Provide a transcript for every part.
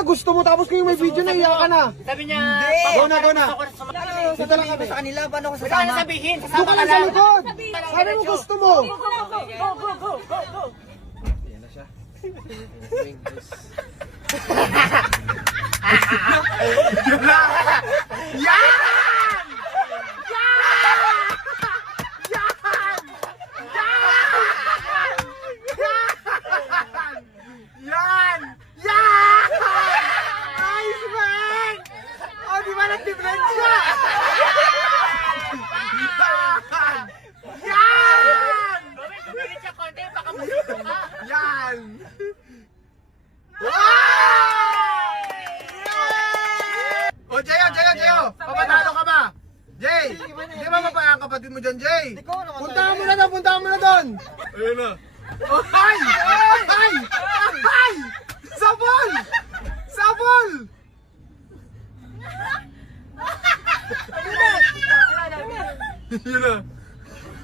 na gusto mo tapos kayo may video na iyak ka na. Sabi niya, Go na, go na. Dito lang kami sa kanila, paano ko Wala na sasama? sabihin, Doon sasama ka ka lang sa lang. likod. Sabi mo gusto mo. Go. Yan na siya. Yan! Yan! Nice, man! O, di ba nag-diferensya? Yan! Gumilit siya konti, baka musito ka. Yan! O, Jayo! Papatalo ka ba? Jay! Di ba mapaya ang kapatid mo dyan, Jay? Puntahan mo na doon. Ayun na. Oh, ay! Ay! Ay! Sabol! Sabol! Yun na.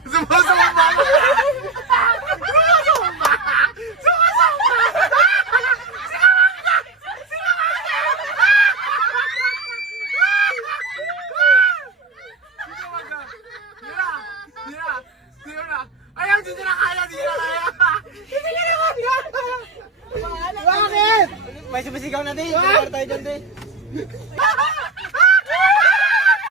Sumasamba mo! Sumasamba! Sumasamba! Ayaw, hindi na kaya! Bakit? May sumisigaw na din. Tayo dyan din.